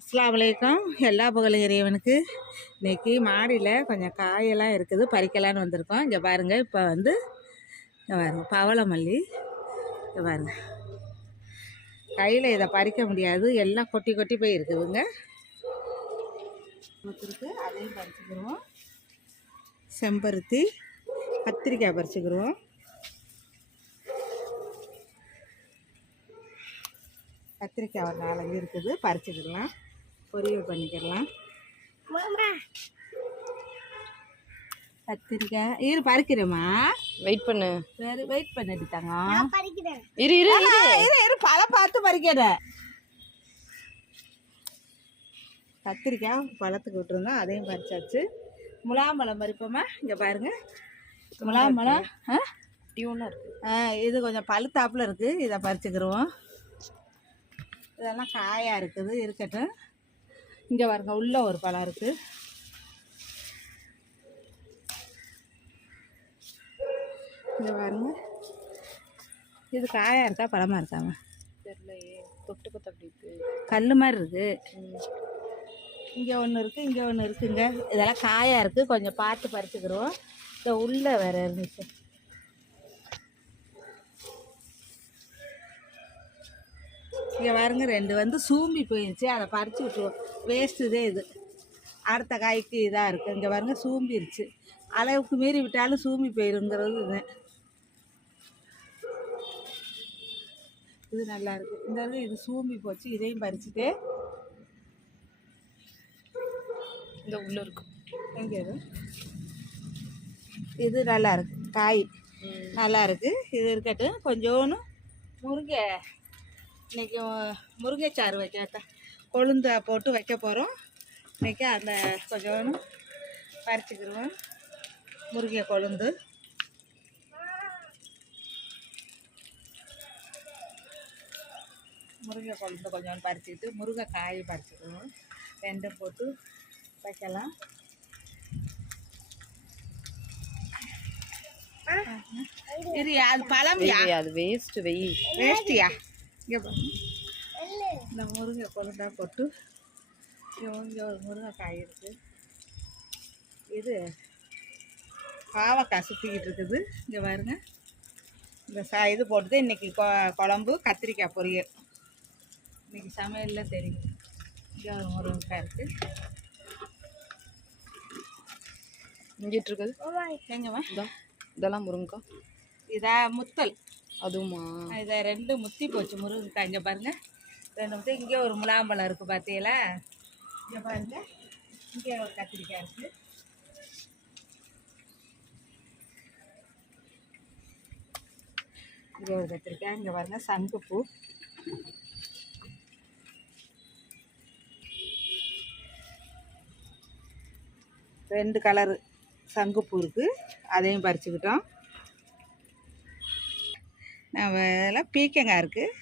அஸ்ஸலாமு அலைக்கும். எல்லா புகழும் இறைவனுக்கு. இன்றைக்கி மாடியில் கொஞ்சம் காயெல்லாம் இருக்குது, பறிக்கலான்னு வந்திருக்கோம். இங்கே பாருங்கள், இப்போ வந்து இங்கே பாருங்க பவளமல்லி. இங்கே பாருங்க, கையில் இதை பறிக்க முடியாது, எல்லாம் கொட்டி கொட்டி போய் இருக்குதுங்க. இருக்குது, அதையும் பறிச்சுக்கிடுவோம். செம்பருத்தி, கத்திரிக்காய் பறிச்சுக்கிடுவோம். கத்திரிக்காய் ஒரு 4 இருக்குது, பறிச்சுக்கிடலாம், பொரியல் பண்ணிக்கிடலாம். கத்திரிக்காய் இரு பறிக்கிறேம்மா, வெயிட் பண்ணு. சரி, வெயிட் பண்ணிட்டாங்க. இரு இரு இரு இரு பழம் பார்த்து பறிக்கிற. கத்திரிக்காய் பழத்துக்கு விட்டுருந்தோம், அதையும் பறிச்சாச்சு. முலாம்பழம் பறிப்போம்மா. இங்கே பாருங்க, முலாம்பழம் டியூனாக இருக்குது. இது கொஞ்சம் பழுத்தாப்புல இருக்குது, இதை பறிச்சுக்கிடுவோம். இதெல்லாம் காயாக இருக்குது, இருக்கட்டும். இங்கே பாருங்க, உள்ளே ஒரு பழம் இருக்குது. இங்கே பாருங்க, இது காயாக இருக்கா பழமாக இருக்காங்க தெரியலையே, தொட்டு கொத்து அப்படி இருக்குது, கல் மாதிரி இருக்குது. இங்கே ஒன்று இருக்குது, இங்கே ஒன்று இருக்குங்க. இதெல்லாம் காயாக இருக்குது, கொஞ்சம் பார்த்து பறிச்சுக்கிறோம். இந்த உள்ளே வேறு இருந்துச்சு. இங்கே பாருங்க, 2 வந்து சூம்பி போயிடுச்சு, அதை பறித்து விட்டுருவோம். வேஸ்ட்டு இதே இது, அடுத்த காய்க்கு இதாக இருக்குது. இங்கே பாருங்க, சூம்பிடுச்சு. அளவுக்கு மீறி விட்டாலும் சூம்பி போயிருங்கிறது இது. இது நல்லா இருக்குது. இந்த இது சூம்பி போச்சு, இதையும் பறிச்சுட்டு இந்த உள்ளே இருக்கும். எங்கே இது நல்லா இருக்குது, காய் நல்லா இருக்குது. இது இருக்கட்டும். கொஞ்சோன்னு முருங்கை, இன்றைக்கி முருங்கைச்சாறு வைக்க கொழுந்த போட்டு வைக்க போகிறோம். இன்றைக்கி அந்த கொஞ்சோன்னு பறிச்சுக்கிடுவோம். முருங்கை கொழுந்து, முருங்கை கொழுந்து கொஞ்சோன்னு பறிச்சுக்கிட்டு முருங்கை காய் பறிச்சுக்கிடுவோம். 2 போட்டு வைக்கலாம். சரி, அது பழம்யா, அது வேஸ்ட்டு. வேஸ்ட்டியா? இங்கே இந்த முருங்கை கொழுந்தா போட்டு இங்கே ஒரு முருங்கைக்காய் இருக்குது. இது பாவக்காய் சுற்றிக்கிட்டு இருக்குது. இங்கே பாருங்க, இந்த இது போட்டுது இன்றைக்கி குழம்பு, கத்திரிக்காய் பொரியல். இன்றைக்கி சமையலில் தெரியும். இங்கே ஒரு முருங்கைக்காய் இருக்குது. இங்கிட்டு இருக்குது எங்கம்மா? இதெல்லாம் முருங்கைக்காய். இதா முத்தல்? அதுவுமா? இதை 2 முத்தி போச்சு முருங்கைக்காய். இங்கே பாருங்கள், 2 முத்தி. இங்கே ஒரு முலாம்பழம் இருக்குது பார்த்தீங்களா? இங்கே பாருங்கள், இங்கே ஒரு கத்திரிக்காய் இருக்குது. இங்கே ஒரு கத்திரிக்காய். இங்கே பாருங்கள், சங்குப்பூ. ரெண்டு கலரு சங்குப்பூ இருக்குது, அதையும் பறிச்சுக்கிட்டோம். நம்ம இதெல்லாம் பீக்கங்காய் இருக்குது,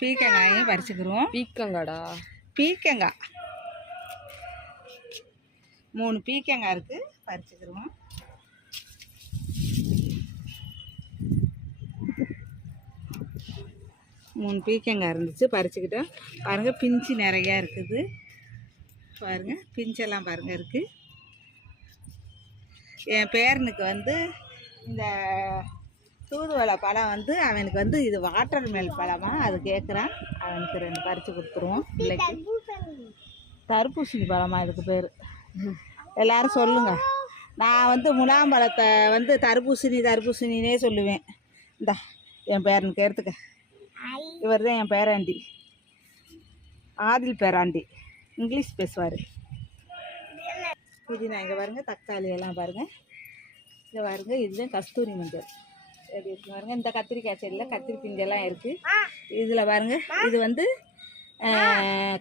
பீக்கங்காயும் பறிச்சுக்கிடுவோம். பீக்கங்காடா? பீக்கங்காய் 3 பீக்கங்காய் இருக்குது, பறிச்சுக்கிடுவோம். மூணு பீக்கங்காய் இருந்துச்சு, பறிச்சுக்கிட்டோம். பாருங்கள், பிஞ்சு நிறையா இருக்குது. பாருங்கள், பிஞ்செல்லாம் பாருங்கள் இருக்குது. என் பேரனுக்கு வந்து இந்த தூதுவளை பழம் வந்து அவனுக்கு வந்து இது வாட்டர் மேல் பழமா, அது கேட்குறான். அவனுக்கு 2 பறித்து கொடுத்துருவோம். பிள்ளைக்கு தர்பூசணி பழமா இதுக்கு பேர். எல்லோரும் சொல்லுங்கள். நான் வந்து முலாம்பழத்தை வந்து தர்பூசணினே சொல்லுவேன். இந்தா என் பேரனுக்கு எடுத்துக்க. இவர் தான் என் பேராண்டி, ஆதில் பேராண்டி, இங்கிலீஷ் பேசுவார். புதினா. இங்கே பாருங்கள், தக்காளி எல்லாம் பாருங்கள். இங்கே பாருங்கள், இதுதான் கஸ்தூரி மஞ்சள் எப்படி இருக்கு பாருங்கள். இந்த கத்திரிக்காய் செடியில் கத்திரி பிஞ்செல்லாம் இருக்குது. இதில் பாருங்கள், இது வந்து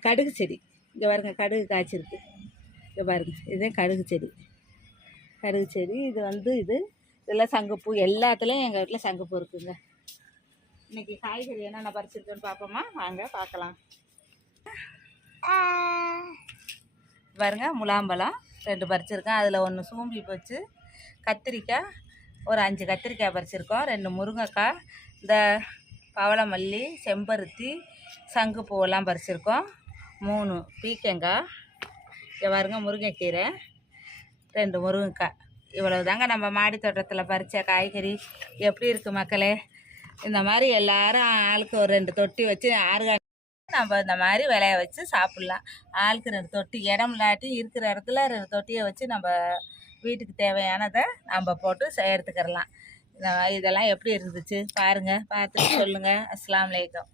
கடுகு செடி. இங்கே பாருங்கள், கடுகு காய்ச்சிருக்கு. இங்கே பாருங்கள், இதுதான் கடுகு செடி. கடுகு செடி இது வந்து இதெல்லாம் சங்குப்பூ. எல்லாத்துலேயும் எங்கள் வீட்டில் சங்குப்பூ இருக்குதுங்க. இன்றைக்கி காய்கறி என்னென்ன பறிச்சிருக்கோன்னு பார்ப்போமா? வாங்க பார்க்கலாம். பாருங்க, முலாம்பழம் 2 பறிச்சிருக்கேன், அதில் 1 சூம்பி போச்சு. கத்திரிக்காய் ஒரு 5 கத்திரிக்காய் பறிச்சிருக்கோம். 2 முருங்கைக்காய், இந்த பவளமல்லி, செம்பருத்தி, சங்குப்பூவெல்லாம் பறிச்சிருக்கோம். 3 பீக்கங்காய், இங்கே பாருங்க முருங்கைக்கீரை, 2 முருங்கைக்காய். இவ்வளவு தாங்க நம்ம மாடி தோட்டத்தில் பறித்த காய்கறி. எப்படி இருக்குது மக்களே? இந்த மாதிரி எல்லாரும் ஆளுக்கு ஒரு 2 தொட்டி வச்சு ஆர்கானிக் நம்ம இந்த மாதிரி விளைய வச்சு சாப்பிட்லாம். ஆளுக்கு 2 தொட்டி, இடம் இல்லாட்டி இருக்கிற இடத்துல 2 தொட்டியை வச்சு நம்ம வீட்டுக்கு தேவையானதை நம்ம போட்டு எடுத்துக்கிறலாம். இதெல்லாம் எப்படி இருந்துச்சு பாருங்கள், பார்த்துட்டு சொல்லுங்கள். அஸ்ஸலாமு அலைக்கும்.